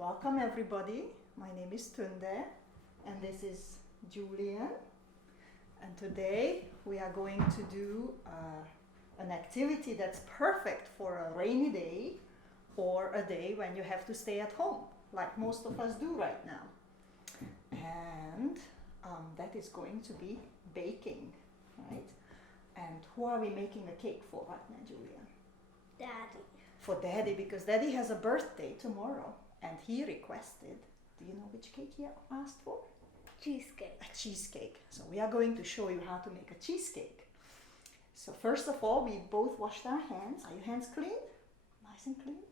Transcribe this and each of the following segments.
Welcome everybody. My name is Tunde and this is Julian. And today we are going to do an activity that's perfect for a rainy day or a day when you have to stay at home, like most of us do right now. And that is going to be baking, right? And who are we making a cake for right now, Julian? Daddy. For Daddy, because Daddy has a birthday tomorrow and he requested, do you know which cake he asked for? Cheesecake. A cheesecake. So we are going to show you how to make a cheesecake. So first of all, we both washed our hands. Are your hands clean? Nice and clean.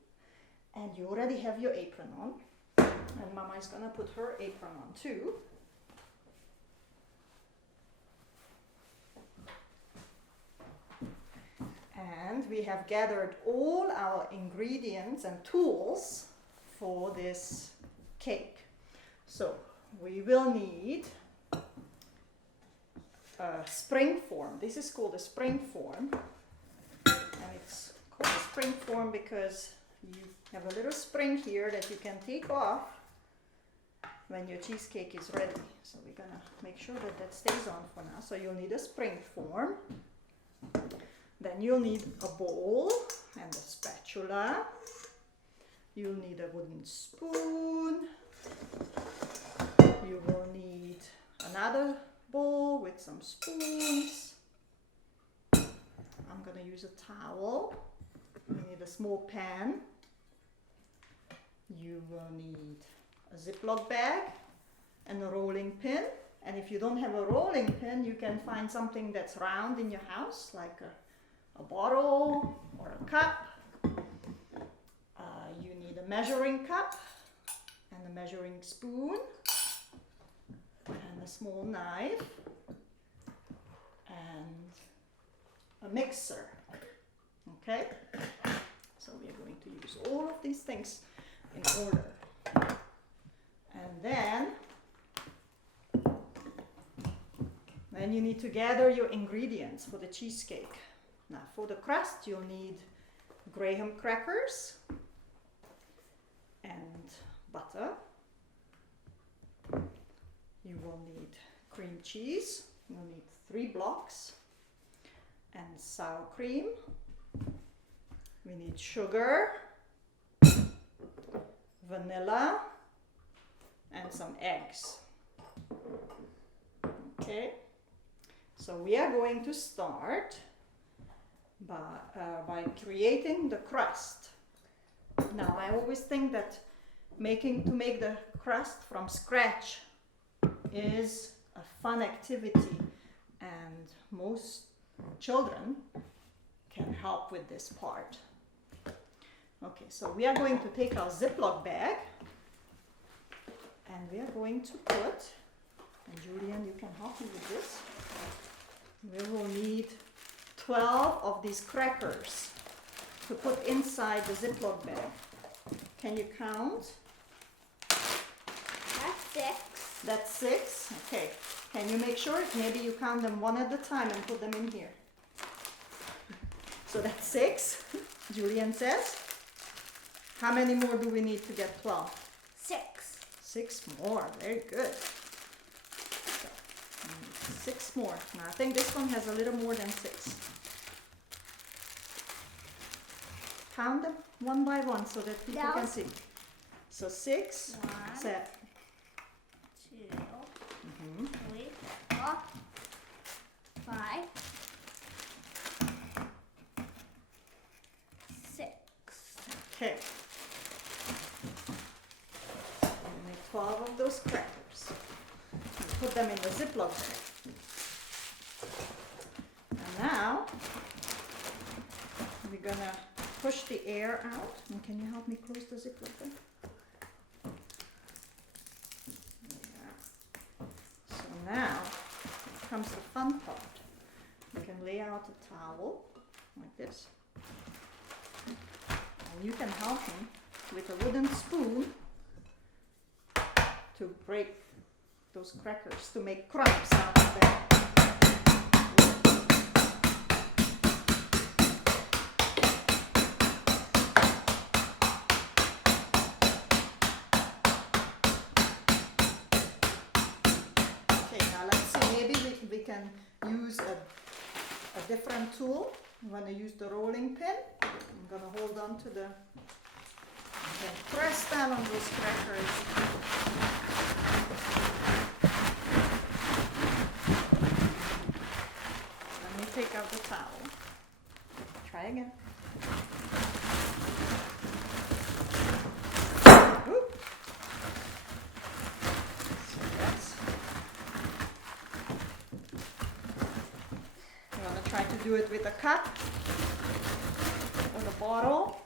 And you already have your apron on. And Mama is gonna put her apron on too. And we have gathered all our ingredients and tools for this cake. So we will need a springform. This is called a springform. And it's called a springform because you have a little spring here that you can take off when your cheesecake is ready. So we're gonna make sure that that stays on for now. So you'll need a springform. Then you'll need a bowl and a spatula. You'll need a wooden spoon. You will need another bowl with some spoons. I'm gonna use a towel. You need a small pan. You will need a Ziploc bag and a rolling pin. And if you don't have a rolling pin, you can find something that's round in your house, like a bottle or a cup. You need a measuring cup and a measuring spoon and a small knife and a mixer. Okay? So we are going to use all of these things in order. And then you need to gather your ingredients for the cheesecake. Now for the crust you'll need graham crackers and butter. You will need cream cheese. You'll need 3 blocks and sour cream. We need sugar, vanilla, and some eggs. Okay, so we are going to start by creating the crust. Now I always think that to make the crust from scratch is a fun activity and most children can help with this part. Okay, so we are going to take our Ziploc bag and we are going to put, and Julian, you can help me with this, we will need 12 of these crackers to put inside the Ziploc bag. Can you count? That's 6. That's 6? Okay. Can you make sure? Maybe you count them one at a time and put them in here. So that's 6, Julian says. How many more do we need to get 12? 6. 6 more. Very good. So, 6 more. Now I think this one has a little more than 6. Count them one by one so that people can see. So 6, 1, 7. 2, 3, 4, 5, 6. Okay. You make 12 of those crackers. You put them in the Ziploc bag. And now we're gonna push the air out. And can you help me close the Ziploc bag? Yeah. So now comes the fun part. You can lay out a towel like this. And you can help me with a wooden spoon to break those crackers, to make crumbs out of them. different tool. I'm going to use the rolling pin. I'm going to hold on to the, then press down on those crackers. Let me take out the towel. Try again. Oop. So that's, I'm going to try to do it with a cup or a bottle.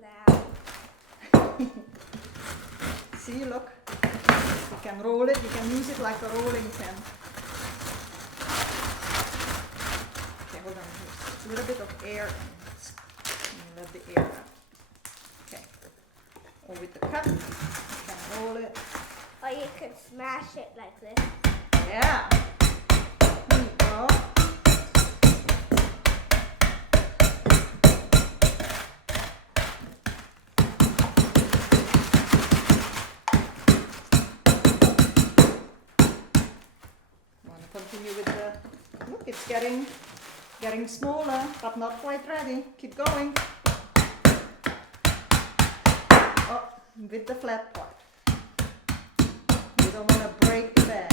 Now. See, look. You can roll it, you can use it like a rolling pin. Okay, hold on. There's a little bit of air in it. Let the air out. Okay. Or with the cup, you can roll it. Or you can smash it like this. Yeah. There you go. Continue with the, look, it's getting smaller, but not quite ready. Keep going. Oh, with the flat part. You don't want to break the bag.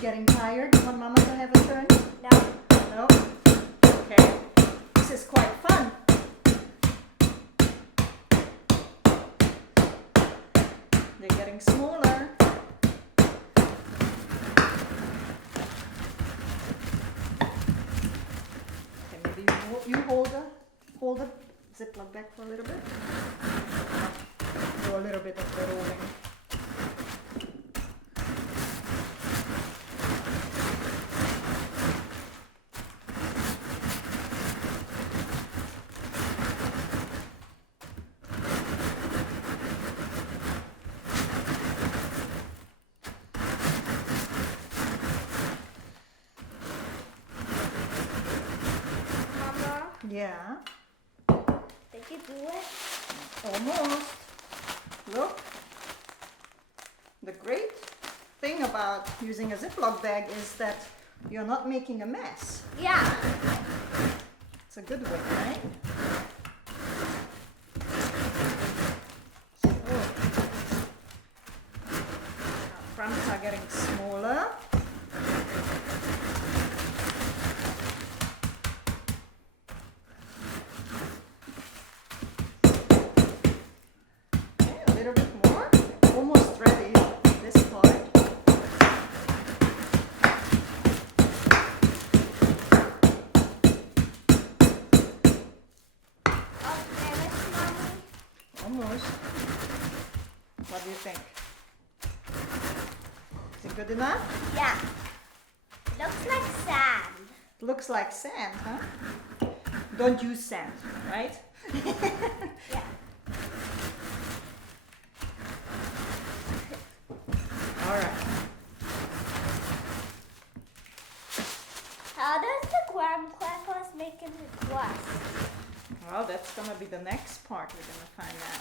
Getting tired? You want Mama to have a turn? No. No? Okay. This is quite fun. They're getting smaller. Okay, maybe you hold the Ziploc back for a little bit. Do a little bit of the rolling. Yeah. Did you do it? Almost. Look. The great thing about using a Ziploc bag is that you're not making a mess. Yeah. It's a good way, right? Our crumbs are getting smaller. A little bit more. Almost ready, this part. Oh, finish, Mommy? Almost. What do you think? Is it good enough? Yeah. Looks like sand. Looks like sand, huh? Don't use sand, right? Yeah. All right. How does the graham crackers make it a crust? Well, that's gonna be the next part we're gonna find out.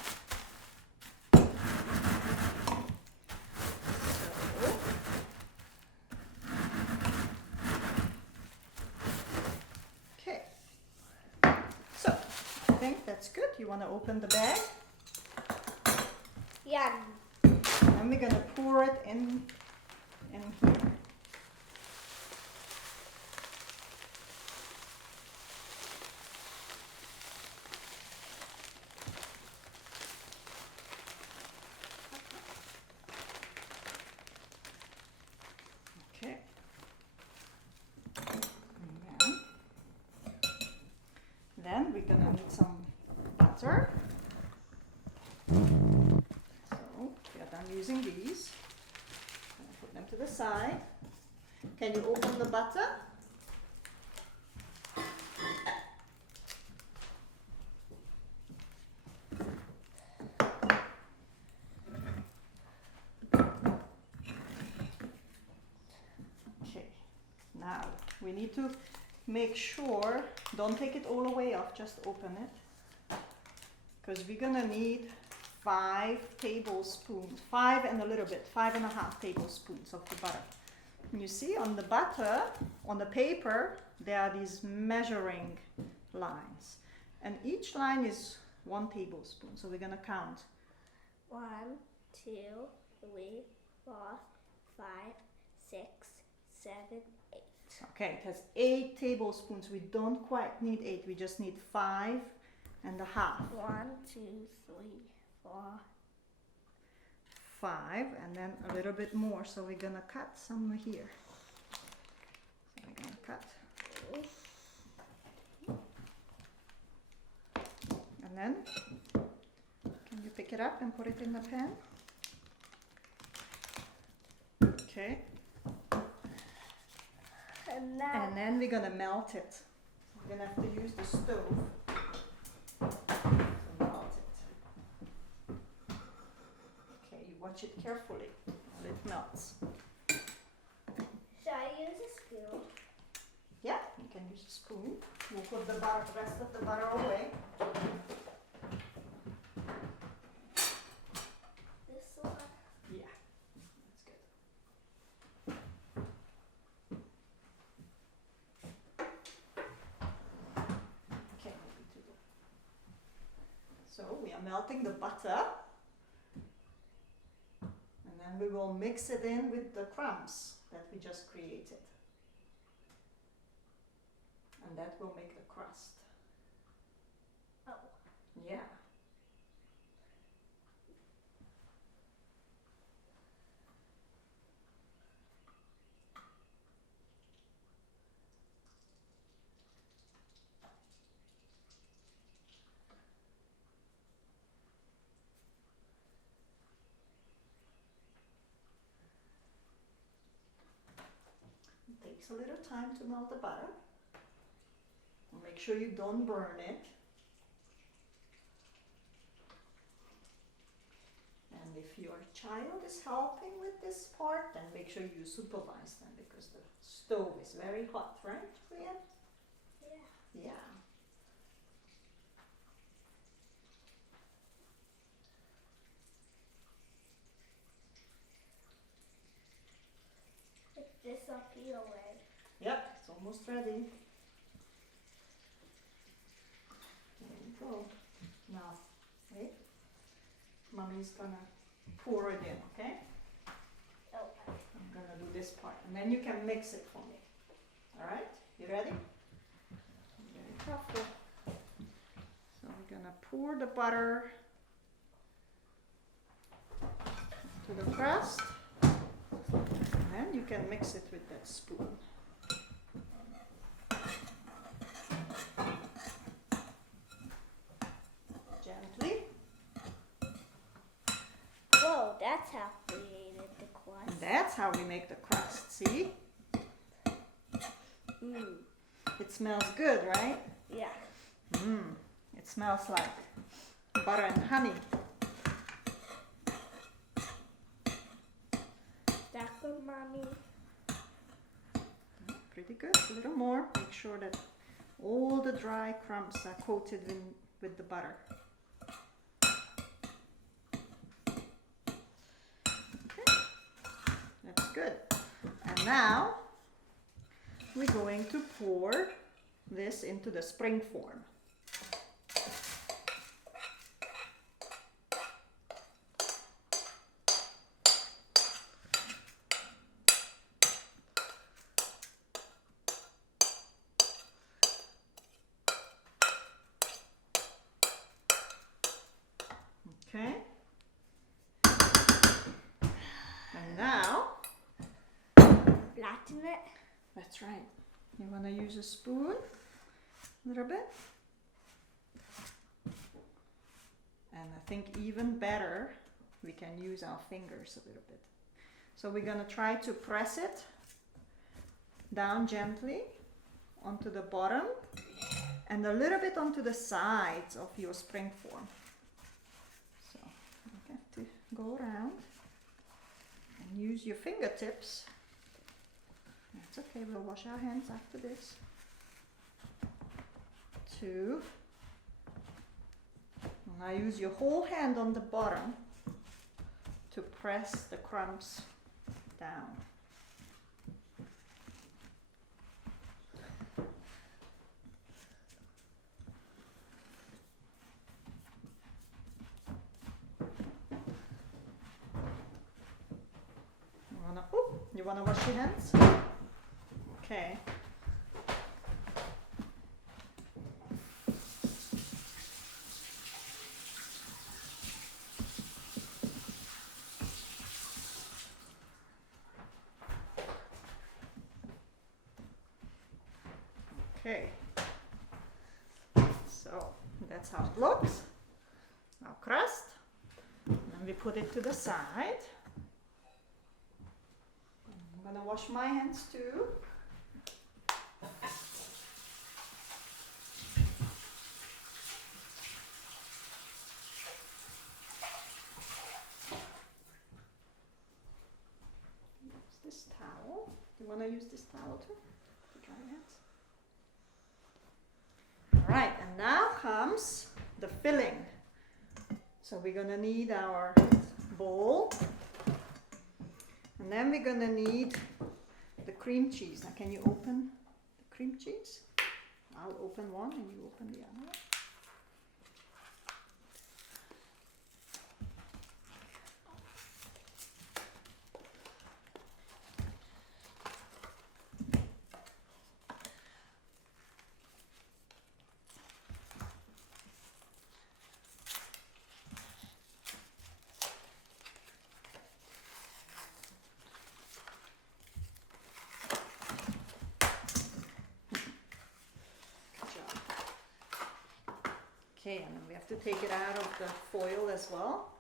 Okay. So, I think that's good. You wanna open the bag? Yeah. And we're gonna pour it in here. Okay. And then we're gonna need some butter. to the side. Can you open the butter? Okay, now we need to make sure, don't take it all the way off, just open it. Because we're gonna need 5 tablespoons, 5 and a little bit, 5.5 tablespoons of the butter. And you see on the butter, on the paper, there are these measuring lines. And each line is 1 tablespoon. So we're gonna count. 1, 2, 3, 4, 5, 6, 7, 8. Okay, it has 8 tablespoons. We don't quite need 8, we just need 5.5. 1, 2, 3, 4. 5 and then a little bit more, so we're gonna cut some here. So we're gonna cut. And then, can you pick it up and put it in the pan? Okay. And now, And then we're gonna melt it. We're gonna have to use the stove to melt it. Okay, you watch it carefully while it melts. should I use a spoon? Yeah, you can use a spoon. We'll put the rest of the butter away. This one? Yeah, that's good. Okay, so we are melting the butter, and then we will mix it in with the crumbs that we just created. And that will make the crust. Oh. Yeah. It takes a little time to melt the butter. Make sure you don't burn it. And if your child is helping with this part, then make sure you supervise them because the stove is very hot, right, Julian? Yeah. Yeah. Pick this up your way. Yep, it's almost ready. There you go. Now, wait. Mommy's gonna pour it in, okay? Okay. I'm gonna do this part, and then you can mix it for me. All right? You ready? Very careful. So we're gonna pour the butter to the crust, and then you can mix it with that spoon. Gently. Whoa, that's how we created the crust. And that's how we make the crust, see? Mmm. It smells good, right? Yeah. Mmm. It smells like butter and honey. That good, Mommy? Pretty good. A little more. Make sure that all the dry crumbs are coated with the butter. Okay. That's good. And now we're going to pour this into the spring form. Okay. And now, Flatten it. that's right. You want to use a spoon a little bit. And I think even better, we can use our fingers a little bit. So we're gonna try to press it down gently onto the bottom and a little bit onto the sides of your spring form. So you have to go around and use your fingertips. That's okay, we'll wash our hands after this. To now use your whole hand on the bottom to press the crumbs down. You wanna wash your hands? Okay. Okay, so that's how it looks. Now crust, and then we put it to the side. I'm gonna wash my hands too. Use this towel. You wanna use this towel too? To dry your hands. Alright, and now comes the filling. So we're gonna need our bowl, and then we're gonna need the cream cheese. Now can you open the cream cheese? I'll open one and you open the other. Okay, and then we have to take it out of the foil as well.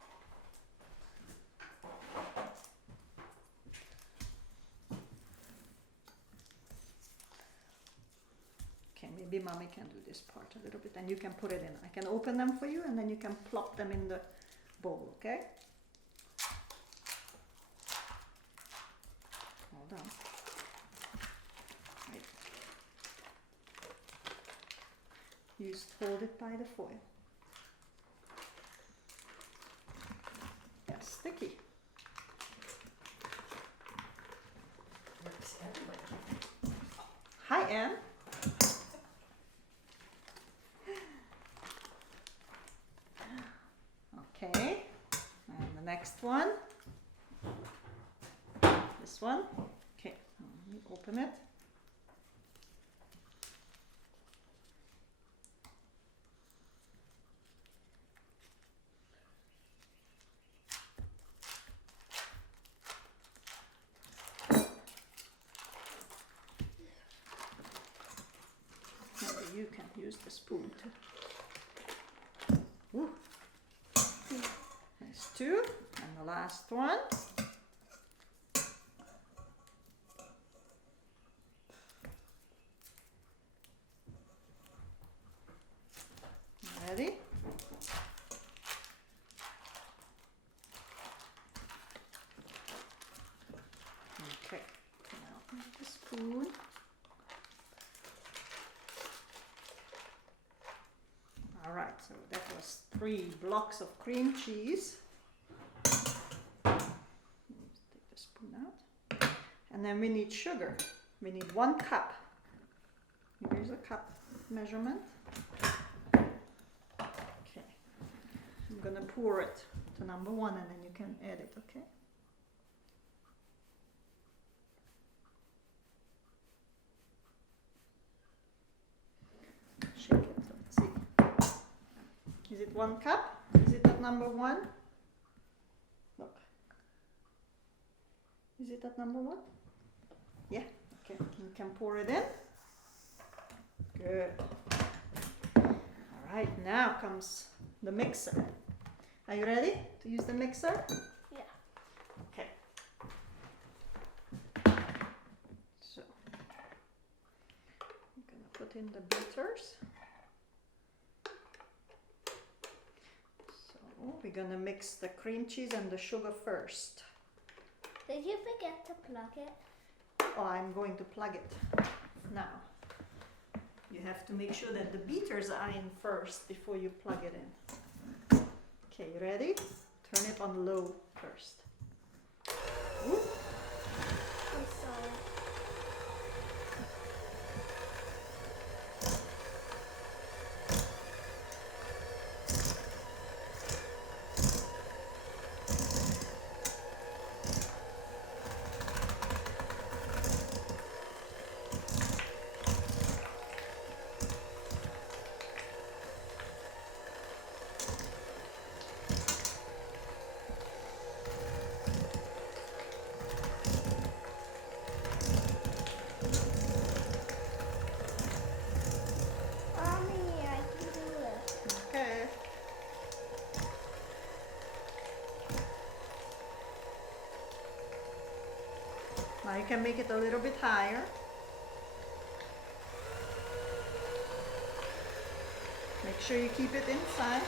Okay, maybe Mommy can do this part a little bit and you can put it in. I can open them for you and then you can plop them in the bowl, okay? Hold on. Hold it by the foil. Yes, sticky. Hi, Anne. Okay, and the next one. This one. Okay, let me open it. You can use the spoon too. Ooh. There's two, and the last one. Ready? Okay, now the spoon. Alright, so that was 3 blocks of cream cheese. Let's take the spoon out. And then we need sugar. We need 1 cup. Here's a cup measurement. Okay. I'm gonna pour it to number 1 and then you can add it, okay? Shake it, let's see. Is it 1 cup? Is it at number 1? Look. Is it at number 1? Yeah, okay. You can pour it in. Good. Alright, now comes the mixer. Are you ready to use the mixer? Yeah. Okay. put in the bitters. So we're gonna mix the cream cheese and the sugar first. Did you forget to plug it? Oh, I'm going to plug it now. You have to make sure that the bitters are in first before you plug it in. Okay, you ready? Turn it on low first. Ooh. I'm sorry. Now you can make it a little bit higher. Make sure you keep it inside.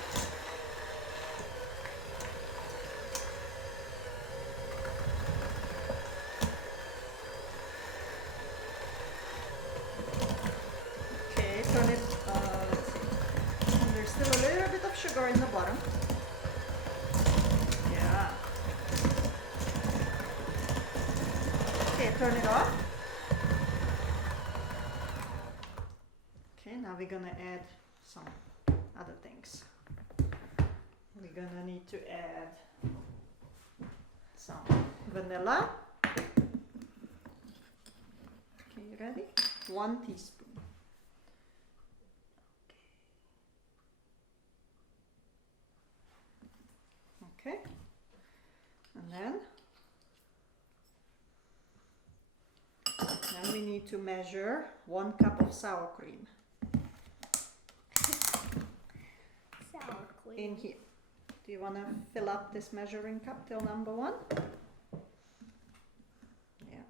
Okay, turn it, let's see. And there's still a little bit of sugar in the bottom. Yeah. Okay, turn it off. Okay, now we're gonna add some other things. We're gonna need to add some vanilla. Okay, you ready? 1 teaspoon. Okay. And then we need to measure 1 cup of sour cream. Sour cream. In here. Do you want to fill up this measuring cup till number 1? Yeah.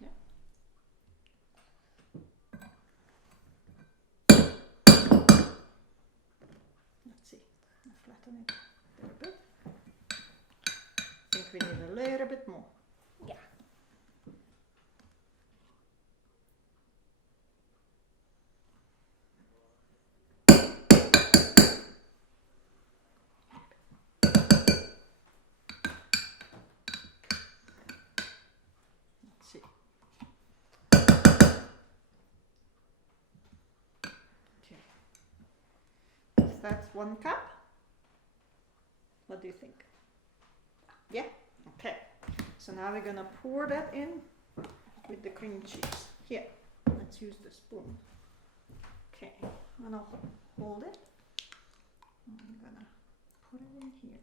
Yeah. Let's see. Flatten it a little bit. I think we need a little bit more. Yeah. Let's see. Okay. Is that 1 cup? What do you think? Yeah? Okay. So now we're gonna pour that in with the cream cheese. Here, let's use the spoon. Okay, I'm gonna hold it. I'm gonna put it in here.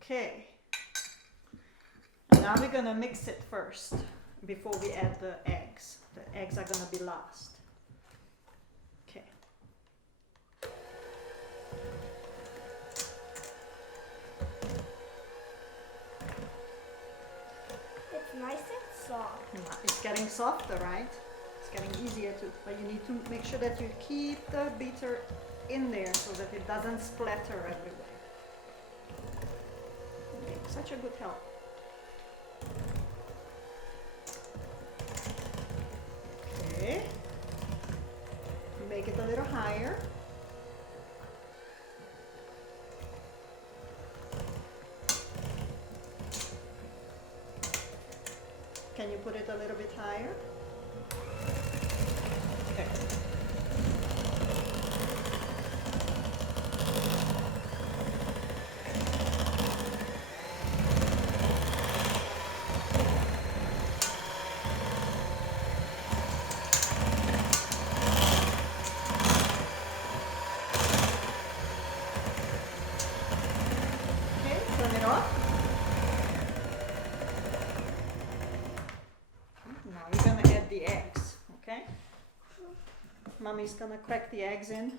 Okay. And now we're gonna mix it first before we add the eggs. The eggs are gonna be last. Okay. It's nice and soft. It's getting softer, right? It's getting easier to, but you need to make sure that you keep the bitter in there so that it doesn't splatter everywhere. Makes such a good help. Okay. Make it a little higher. Can you put it a little bit higher? Okay. Mommy's gonna crack the eggs in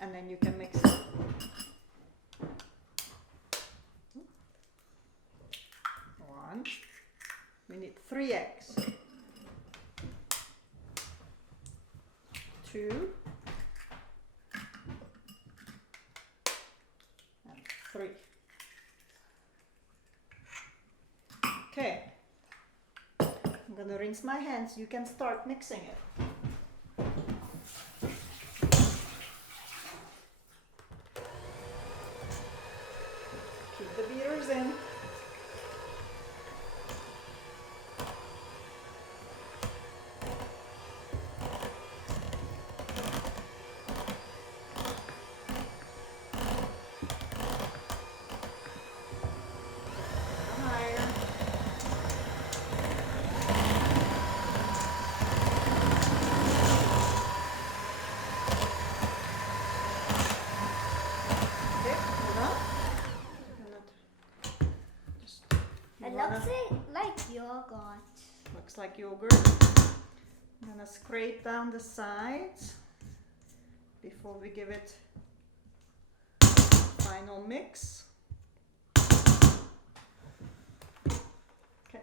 and then you can mix it. One. We need 3 eggs. 2. And 3. Okay. I'm gonna rinse my hands. You can start mixing it. Keep the beaters in. Higher. Okay, hold on. Just, It looks like yogurt. looks like yogurt. I'm gonna scrape down the sides before we give it final mix. Okay.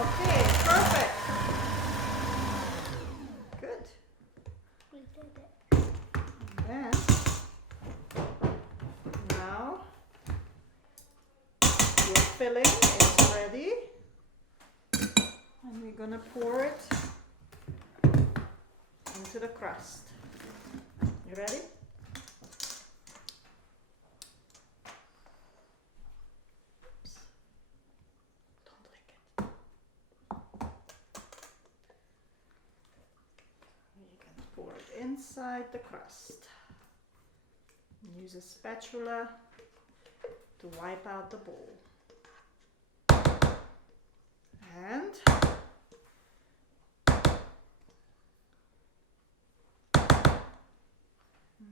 Okay, perfect. Good. We did it. And now your filling is ready. And we're gonna pour it into the crust. You ready? Oops. Don't lick it. You're gonna pour it inside the crust. Use a spatula to wipe out the bowl. And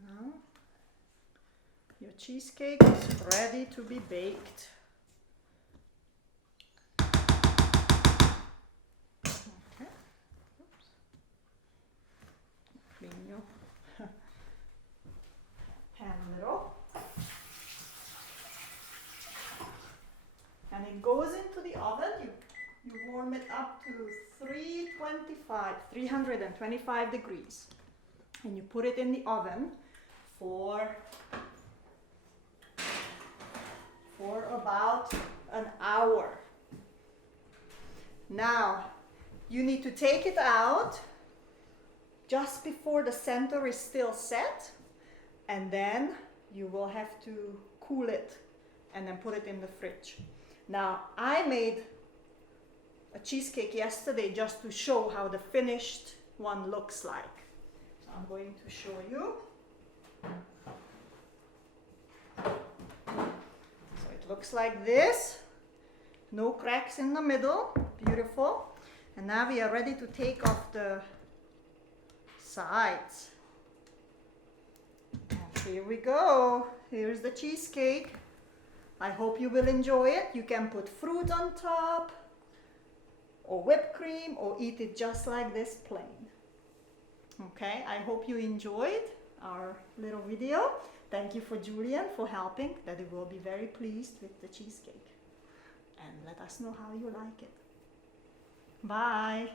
now your cheesecake is ready to be baked. Okay. Oops. Clean your pan a little. And it goes into the oven. You warm it up to 325 degrees. And you put it in the oven for about an hour. Now, you need to take it out just before the center is still set, and then you will have to cool it and then put it in the fridge. Now, I made a cheesecake yesterday just to show how the finished one looks like. So I'm going to show you. So it looks like this. No cracks in the middle. Beautiful. And now we are ready to take off the sides. And here we go. Here's the cheesecake. I hope you will enjoy it. You can put fruit on top, or whipped cream, or eat it just like this plain. Okay, I hope you enjoyed our little video. Thank you for Julian for helping, that he will be very pleased with the cheesecake. And let us know how you like it. Bye.